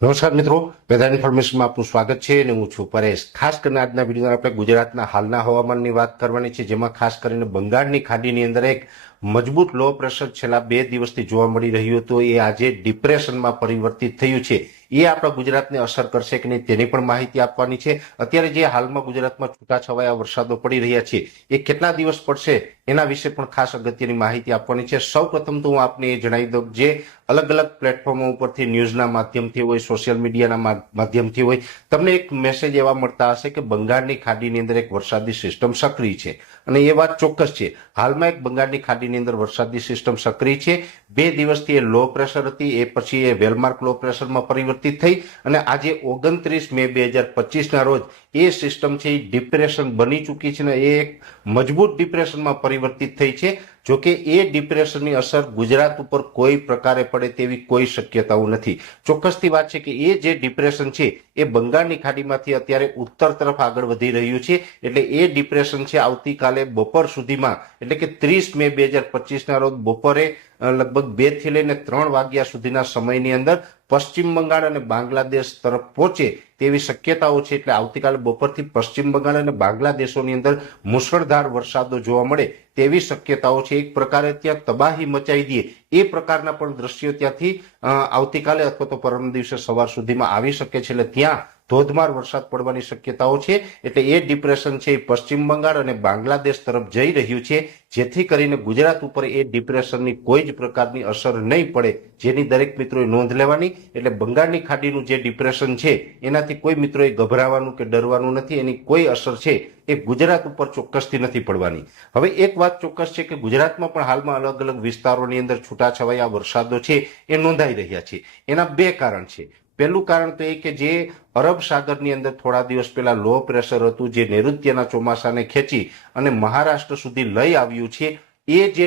નમસ્કાર મિત્રો, વેધર ઇન્ફોર્મેશનમાં આપનું સ્વાગત છે અને હું છું પરેશ। ખાસ કરીને આજના વિડીયોમાં આપણે ગુજરાતના હાલના હવામાનની વાત કરવાની છે, જેમાં ખાસ કરીને બંગાળની ખાડીની અંદર એક મજબૂત લો પ્રેશર છેલ્લા 2 દિવસથી જોવા મળી રહ્યું હતું। એ આજે ડિપ્રેશનમાં પરિવર્તિત થયું છે। એ આપણા ગુજરાતને અસર કરશે કે નહીં તેની પણ માહિતી આપવાની છે। અત્યારે જે હાલમાં ગુજરાતમાં છૂટાછવાયા વરસાદો પડી રહ્યા છે એ કેટલા દિવસ પડશે એના વિશે પણ ખાસ અગત્યની માહિતી આપવાની છે। સૌપ્રથમ તો હું આપને એ જણાવી દઉં, જે અલગ અલગ પ્લેટફોર્મો ઉપરથી ન્યૂઝના માધ્યમથી હોય, સોશિયલ મીડિયાના માધ્યમથી હોય, તમને એક મેસેજ એવા મળતા હશે કે બંગાળની ખાડીની અંદર એક વરસાદી સિસ્ટમ સક્રિય છે, અને એ વાત ચોક્કસ છે। હાલમાં એક બંગાળની ખાડીની અંદર વરસાદી સિસ્ટમ સક્રિય છે। 2 દિવસથી એ લો પ્રેશર હતી, એ પછી એ વેલમાર્ક લો પ્રેશરમાં પરિવર્તિત થઈ અને આજે 29 મે 2025ના રોજ એ સિસ્ટમ છે એ ડિપ્રેશન બની ચૂકી છે ને એ એક મજબૂત ડિપ્રેશનમાં પરિવર્તિત થઈ છે। જોકે એ ડિપ્રેશનની અસર ગુજરાત ઉપર કોઈ પ્રકારે પડે તેવી કોઈ શક્યતાઓ નથી। ચોક્કસથી વાત છે કે એ જે ડિપ્રેશન છે એ બંગાળની ખાડીમાંથી અત્યારે ઉત્તર તરફ આગળ વધી રહ્યું છે, એટલે એ ડિપ્રેશન છે આવતીકાલે બપોર સુધીમાં, એટલે કે 30 મે 2025ના રોજ બપોરે લગભગ 2 થી લઈને 3 વાગ્યા સુધીના સમયની અંદર પશ્ચિમ બંગાળ અને બાંગ્લાદેશ તરફ પહોંચે તેવી શક્યતાઓ છે। એટલે આવતીકાલે બપોરથી પશ્ચિમ બંગાળ અને બાંગ્લાદેશોની અંદર મુશળધાર વરસાદો જોવા મળે તેવી શક્યતાઓ છે। એક પ્રકારે ત્યાં તબાહી મચાવી દે એ પ્રકારના પણ દ્રશ્યો ત્યાંથી આવતીકાલે અથવા તો પરમ દિવસે સવાર સુધીમાં આવી શકે છે। એટલે ત્યાં ધોધમાર વરસાદ પડવાની શક્યતાઓ છે। એટલે એ ડિપ્રેશન છે એ પશ્ચિમ બંગાળ અને બાંગ્લાદેશ તરફ જઈ રહ્યું છે, જેથી કરીને ગુજરાત ઉપર એ ડિપ્રેશનની કોઈ જ પ્રકારની અસર નહીં પડે, જેની દરેક મિત્રોએ નોંધ લેવાની। એટલે બંગાળની ખાડીનું જે ડિપ્રેશન છે એનાથી કોઈ મિત્રોએ ગભરાવાનું કે ડરવાનું નથી, એની કોઈ અસર છે એ ગુજરાત ઉપર ચોક્કસથી નથી પડવાની। હવે એક વાત ચોક્કસ છે કે ગુજરાતમાં પણ હાલમાં અલગ અલગ વિસ્તારોની અંદર છૂટાછવાયા વરસાદો છે એ નોંધાઈ રહ્યા છે। એના બે કારણ છે। પહેલું કારણ તો એ કે જે અરબ સાગરની અંદર થોડા દિવસ પહેલા લો પ્રેશર હતું, જે નૈઋત્યના ચોમાસાને ખેંચી અને મહારાષ્ટ્ર સુધી લઈ આવ્યું છે, એ જે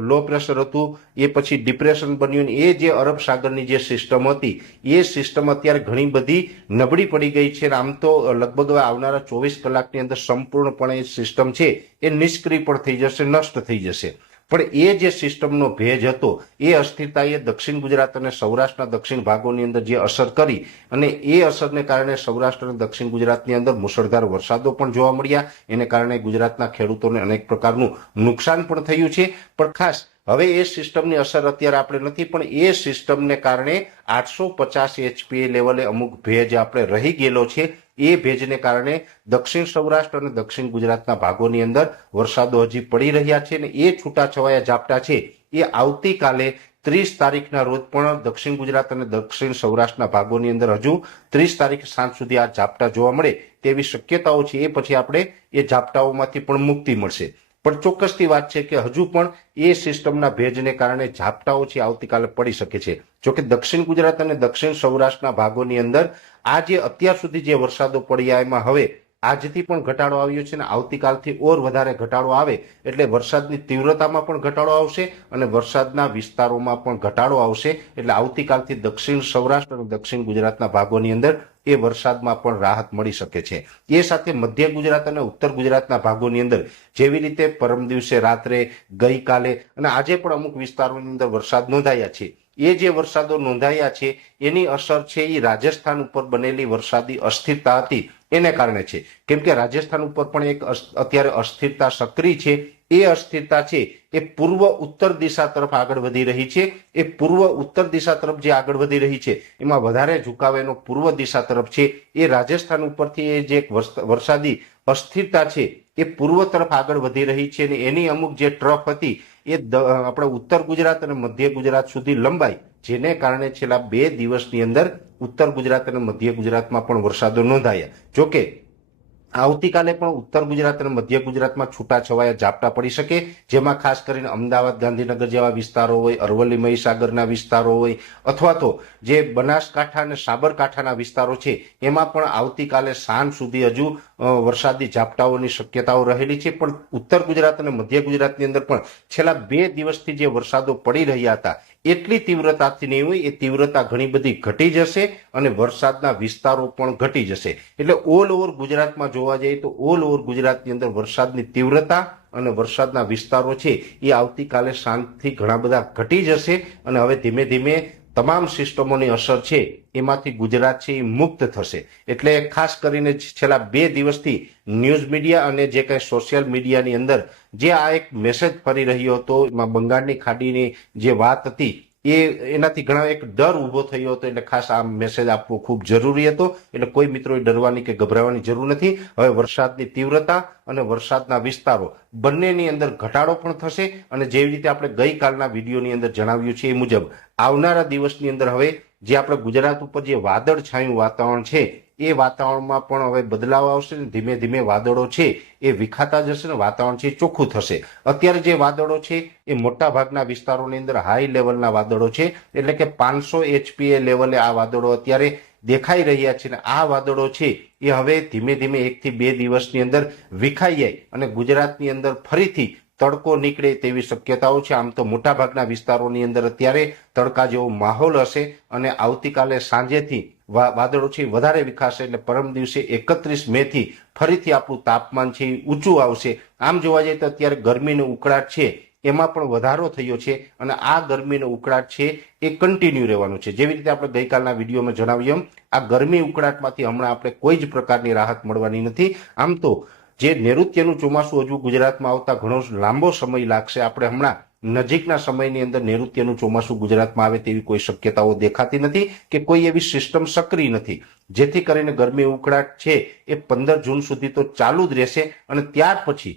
લો પ્રેશર હતું એ પછી ડિપ્રેશન બન્યું, એ જે અરબ સાગરની જે સિસ્ટમ હતી એ સિસ્ટમ અત્યારે ઘણી બધી નબળી પડી ગઈ છે। આમ તો લગભગ આવનારા 24 કલાકની અંદર સંપૂર્ણપણે સિસ્ટમ છે એ નિષ્ક્રિય પણ થઈ જશે, નષ્ટ થઈ જશે। પણ એ જે સિસ્ટમનો ભેજ હતો એ અસ્થિરતાએ દક્ષિણ ગુજરાત અને સૌરાષ્ટ્રના દક્ષિણ ભાગોની અંદર જે અસર કરી, અને એ અસરને કારણે સૌરાષ્ટ્ર અને દક્ષિણ ગુજરાતની અંદર મુશળધાર વરસાદો પણ જોવા મળ્યા। એને કારણે ગુજરાતના ખેડૂતોને અનેક પ્રકારનું નુકસાન પણ થયું છે। પણ ખાસ હવે એ સિસ્ટમની અસર અત્યારે આપણે નથી, પણ એ સિસ્ટમને કારણે 850 HPA લેવલે અમુક ભેજ આપણે રહી ગયેલો છે। એ ભેજને કારણે દક્ષિણ સૌરાષ્ટ્ર અને દક્ષિણ ગુજરાતના ભાગોની અંદર વરસાદો હજી પડી રહ્યા છે, અને એ છૂટાછવાયા ઝાપટા છે એ આવતીકાલે 30 તારીખના રોજ પણ દક્ષિણ ગુજરાત અને દક્ષિણ સૌરાષ્ટ્રના ભાગોની અંદર હજુ 30 તારીખ સાંજ સુધી આ ઝાપટા જોવા મળે તેવી શક્યતાઓ છે। એ પછી આપણે એ ઝાપટાઓમાંથી પણ મુક્તિ મળશે। પણ ચોક્કસથી વાત છે કે હજુ પણ એ સિસ્ટમના ભેજને કારણે ઝાપટાઓ છે આવતીકાલે પડી શકે છે। જોકે દક્ષિણ ગુજરાત અને દક્ષિણ સૌરાષ્ટ્રના ભાગોની અંદર આ જે અત્યાર સુધી જે વરસાદો પડ્યા એમાં હવે આજથી પણ ઘટાડો આવ્યો છે, અને આવતીકાલથી ઓર વધારે ઘટાડો આવે એટલે વરસાદની તીવ્રતામાં પણ ઘટાડો આવશે અને વરસાદના વિસ્તારોમાં પણ ઘટાડો આવશે। એટલે આવતીકાલથી દક્ષિણ સૌરાષ્ટ્ર અને દક્ષિણ ગુજરાતના ભાગોની અંદર એ વરસાદમાં પણ રાહત મળી શકે છે। એ સાથે મધ્ય ગુજરાત અને ઉત્તર ગુજરાતના ભાગોની અંદર જેવી રીતે પરમ દિવસે રાત્રે, ગઈકાલે અને આજે પણ અમુક વિસ્તારોની અંદર વરસાદ નોંધાયા છે, એ જે વરસાદો નોંધાયા છે એની અસર છે એ રાજસ્થાન ઉપર બનેલી વરસાદી અસ્થિરતા હતી એને કારણે છે। કેમ કે રાજસ્થાન ઉપર પણ એક અત્યારે અસ્થિરતા સક્રિય છે। એ અસ્થિરતા છે એ પૂર્વ ઉત્તર દિશા તરફ આગળ વધી રહી છે। એ પૂર્વ ઉત્તર દિશા તરફ જે આગળ વધી રહી છે એમાં વધારે ઝુકાવ એનો પૂર્વ દિશા તરફ છે। એ રાજસ્થાન ઉપરથી એ જે વરસાદી અસ્થિરતા છે એ પૂર્વ તરફ આગળ વધી રહી છે, અને એની અમુક જે ટ્રફ હતી એ આપણા ઉત્તર ગુજરાત અને મધ્ય ગુજરાત સુધી લંબાઈ, જેને કારણે છેલ્લા 2 દિવસની અંદર ઉત્તર ગુજરાત અને મધ્ય ગુજરાતમાં પણ વરસાદો નોંધાયા। જોકે આવતીકાલે પણ ઉત્તર ગુજરાત અને મધ્ય ગુજરાતમાં છૂટાછવાયા ઝાપટા પડી શકે, જેમાં ખાસ કરીને અમદાવાદ, ગાંધીનગર જેવા વિસ્તારો હોય, અરવલ્લી, મહીસાગરના વિસ્તારો હોય, અથવા તો જે બનાસકાંઠા અને સાબરકાંઠાના વિસ્તારો છે એમાં પણ આવતીકાલે સાંજ સુધી હજુ વરસાદી ઝાપટાઓની શક્યતાઓ રહેલી છે। પણ ઉત્તર ગુજરાત અને મધ્ય ગુજરાતની અંદર પણ છેલ્લા 2 દિવસથી જે વરસાદો પડી રહ્યા હતા એટલી તીવ્રતાથી નહીં હોય, એ તીવ્રતા ઘણી બધી ઘટી જશે અને વરસાદના વિસ્તારો પણ ઘટી જશે। એટલે ઓલ ઓવર ગુજરાતમાં જોવા જઈએ તો ઓલ ઓવર ગુજરાતની અંદર વરસાદની તીવ્રતા અને વરસાદના વિસ્તારો છે એ આવતીકાલે સાંજથી ઘણા બધા ઘટી જશે, અને હવે ધીમે ધીમે તમામ સિસ્ટમોની અસર છે એમાંથી ગુજરાત છે એ મુક્ત થશે. એટલે ખાસ કરીને છેલ્લા 2 દિવસથી ન્યૂઝ મીડિયા અને જે કંઈ સોશિયલ મીડિયાની અંદર જે આ એક મેસેજ ફરી રહ્યો હતો, એમાં બંગાળની ખાડીની જે વાત હતી એનાથી ઘણા એક ડર ઊભો થયો હતો. એટલે ખાસ આ મેસેજ આપવો ખૂબ જરૂરી હતો. એટલે કોઈ મિત્રોએ ડરવાની કે ગભરાવાની જરૂર નથી. હવે વરસાદની તીવ્રતા અને વરસાદના વિસ્તારો બંનેની અંદર ઘટાડો પણ થશે અને જેવી રીતે આપણે ગઈકાલના વિડીયોની અંદર જણાવ્યું છે એ મુજબ આવનારા દિવસની અંદર હવે જે આપણે ગુજરાત ઉપર જે વાદળ છાયું વાતાવરણ છે એ વાતાવરણમાં પણ હવે બદલાવ આવશે ને ધીમે ધીમે વાદળો છે એ વિખાતા જશે ને વાતાવરણ છે ચોખ્ખું થશે. અત્યારે જે વાદળો છે એ મોટા ભાગના વિસ્તારોની અંદર હાઈ લેવલના વાદળો છે. એટલે કે 500 HPA લેવલે આ વાદળો અત્યારે દેખાઈ રહ્યા છે ને આ વાદળો છે એ હવે ધીમે ધીમે 1 થી 2 દિવસની અંદર વિખાઈ જાય અને ગુજરાતની અંદર ફરીથી તડકો નીકળે તેવી શક્યતાઓ છે. આમ તો મોટાભાગના વિસ્તારોની અંદર અત્યારે તડકા જેવો માહોલ હશે અને આવતીકાલે સાંજેથી વાદળો છે વધારે વિખાશે. એટલે પરમ દિવસે 31 મે થી ફરીથી આપણું તાપમાન છે એ ઊંચું આવશે. આમ જોવા જઈએ તો અત્યારે ગરમીનો ઉકળાટ છે એમાં પણ વધારો થયો છે અને આ ગરમીનો ઉકળાટ છે એ કન્ટિન્યુ રહેવાનું છે. જેવી રીતે આપણે ગઈકાલના વિડીયોમાં જણાવ્યું એમ આ ગરમી ઉકળાટમાંથી હમણાં આપણે કોઈ જ પ્રકારની રાહત મળવાની નથી. આમ તો જે નૈઋત્યનું ચોમાસું હજુ ગુજરાતમાં આવતા ઘણો લાંબો સમય લાગશે. આપણે હમણાં નજીકના સમયની અંદર નૈઋત્યનું ચોમાસું ગુજરાતમાં આવે તેવી કોઈ શક્યતાઓ દેખાતી નથી કે કોઈ એવી સિસ્ટમ સક્રિય નથી, જેથી કરીને ગરમી ઉકળાટ છે એ 15 જૂન સુધી તો ચાલુ જ રહેશે અને ત્યાર પછી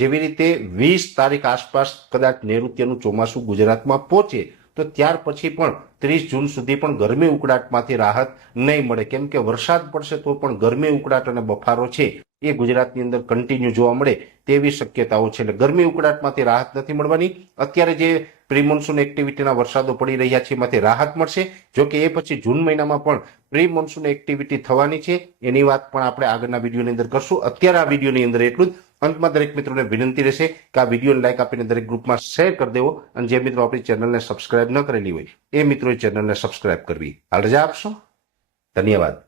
જેવી રીતે 20 તારીખ આસપાસ કદાચ નૈઋત્યનું ચોમાસું ગુજરાતમાં પહોંચે તો ત્યાર પછી પણ 30 જૂન સુધી પણ ગરમી ઉકળાટમાંથી રાહત નહીં મળે. કેમ કે વરસાદ પડશે તો પણ ગરમી ઉકળાટ અને બફારો છે એ ગુજરાતની અંદર કન્ટિન્યુ જોવા મળે તેવી શક્યતાઓ છે. એટલે ગરમી ઉકળાટમાંથી રાહત નથી મળવાની. અત્યારે જે પ્રી મોન્સૂન એક્ટિવિટીના વરસાદો પડી રહ્યા છે એમાંથી રાહત મળશે. જો કે એ પછી જૂન મહિનામાં પણ પ્રી મોન્સૂન એક્ટિવિટી થવાની છે એની વાત પણ આપણે આગળના વિડીયોની અંદર કરશું. અત્યારે આ વિડીયોની અંદર એટલું જ. અંતમાં દરેક મિત્રોને વિનંતી રહેશે કે આ વિડીયોને લાઈક આપીને દરેક ગ્રુપમાં શેર કરી દેવો અને જે મિત્રો આપણી ચેનલને સબસ્ક્રાઇબ ન કરેલી હોય એ મિત્રોએ ચેનલને સબસ્ક્રાઇબ કરવી. હાલ રજા આપશો. ધન્યવાદ.